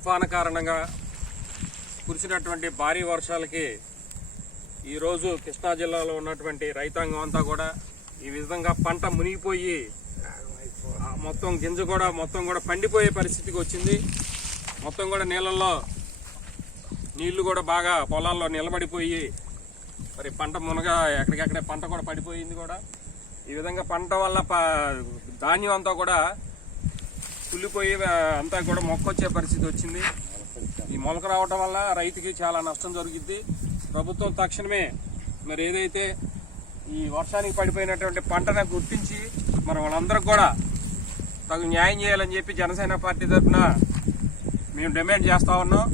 తుఫాను కారణంగా కురిసినటువంటి భారీ వర్షాలకి ఈరోజు కృష్ణా జిల్లాలో ఉన్నటువంటి రైతాంగం అంతా కూడా ఈ విధంగా పంట మునిగిపోయి ఆ మొత్తం గింజ కూడా మొత్తం కూడా పండిపోయే పరిస్థితికి వచ్చింది. మొత్తం కూడా నీళ్ళల్లో నీళ్ళు కూడా బాగా పొలాల్లో నిలబడిపోయి మరి పంట మునగ ఎక్కడికెక్కడే పంట కూడా పడిపోయింది కూడా. ఈ విధంగా పంట వల్ల ప- ధాన్యం అంతా కూడా కుళ్ళిపోయి అంతా కూడా మొక్కొచ్చే పరిస్థితి వచ్చింది. ఈ మొలక రావటం వల్ల రైతుకి చాలా నష్టం జరుగుద్ది. ప్రభుత్వం తక్షణమే మరి ఏదైతే ఈ వర్షానికి పడిపోయినటువంటి పంటను గుర్తించి మరి వాళ్ళందరికి కూడా తగు న్యాయం చేయాలని చెప్పి జనసేన పార్టీ తరఫున మేము డిమాండ్ చేస్తూ ఉన్నాం.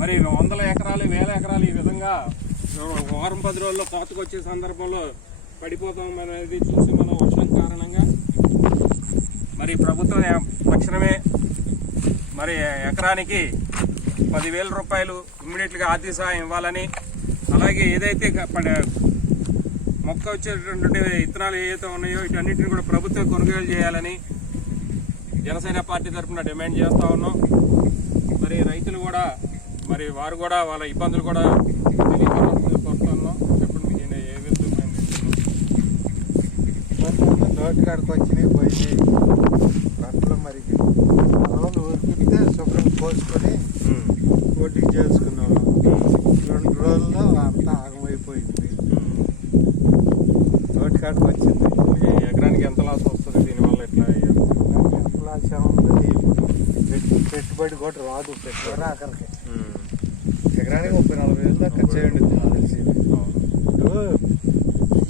మరి వందల ఎకరాలు వేల ఎకరాలు ఈ విధంగా వారం పది రోజుల్లో కోతకు వచ్చే సందర్భంలో పడిపోతాం అనేది చూసి మనం వర్షం కారణంగా మరి ప్రభుత్వం తక్షణమే మరి ఎకరానికి పదివేల రూపాయలు ఇమ్మీడియట్గా ఆర్థిక సహాయం ఇవ్వాలని అలాగే ఏదైతే మొక్క వచ్చేటటువంటి విత్తనాలు ఏవైతే ఉన్నాయో వీటన్నిటిని కూడా ప్రభుత్వం కొనుగోలు చేయాలని జనసేన పార్టీ తరఫున డిమాండ్ చేస్తూ ఉన్నాం. మరి రైతులు కూడా మరి వారు కూడా వాళ్ళ ఇబ్బందులు కూడా తెలియజేయాలని చెప్పండి నేను ఏ- ఏ విధంగా నోటి కాడికి వచ్చినాయి పోయినాయి. పంటలు మరి రోజులు ఊరుకుంటే శుభ్రం పోసుకొని ఒడ్డుకి చేసుకున్నాం రెండు రోజుల్లో అంతా ఆగమైపోయింది. నోటి కాడికి వచ్చింది. ఎకరానికి ఎంత లాస్ వస్తుంది? దీనివల్ల ఇట్లా ఎంత ఉంది పెట్టు- పెట్టుబడి కూడా రాదు పెట్టుబడి అక్కడికి ఎకరానికి ముప్పై నలభై వేలు దాకా ఖర్చు తెలిసి. ఇప్పుడు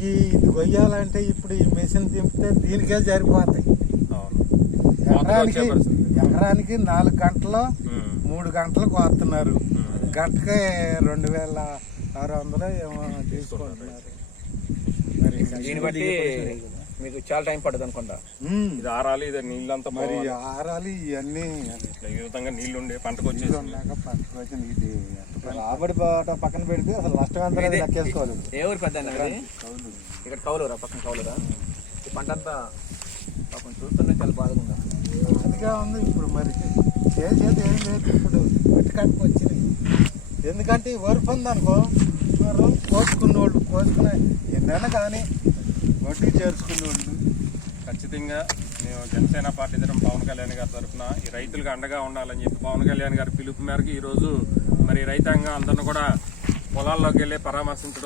ఈ ఇది కొయ్యాలంటే ఇప్పుడు ఈ మెషిన్ దింపితే దీనికే సరిపోతాయి. ఎకరానికి ఎకరానికి నాలుగు గంటలు మూడు గంటలకు వస్తున్నారు గంటకే రెండు వేల ఆరు వందలు ఏమో తీసుకుంటున్నారు. దీన్ని బట్టి మీకు చాలా టైం పడుతుంది అనుకుంటా. ఇది ఆరాలి ఇది నీళ్ళంతా మరి. ఆరాలి ఇవన్నీ ఈ విధంగా నీళ్ళు ఉండే పంటకు వచ్చేసి నీళ్ళు పట్టుకు వచ్చి ఇది? రాబడి పక్కన పెడితే అసలు నష్టం అనేది లెక్కేసుకోవాలి. ఏ ఊరు పెద్ద. ఇక్కడ కౌలురా పక్కన కౌలురా. ఈ పంట అంతా పాపం చూస్తుంటే చాలా బాధగా ఉందా. అందుకే ఉంది ఇప్పుడు మరి. చేసేది ఏం లేదు ఇప్పుడు. పెట్టుకట్టుకు వచ్చినాయి ఎందుకంటే ఈ వరుపు ఉందనుకో కోసుకున్న వాళ్ళు కోసుకునే ఎన్నైనా కానీ వడ్డీ చేర్చుకునే వాళ్ళు ఖచ్చితంగా మేము జనసేన పార్టీ తరఫున పవన్ కళ్యాణ్ గారి తరఫున ఈ రైతులకు అండగా ఉండాలని చెప్పి పవన్ కళ్యాణ్ గారి పిలుపు మేరకు ఈ రోజు మరి రైతాంగం అందరిని కూడా పొలాల్లోకి వెళ్ళి పరామర్శించడం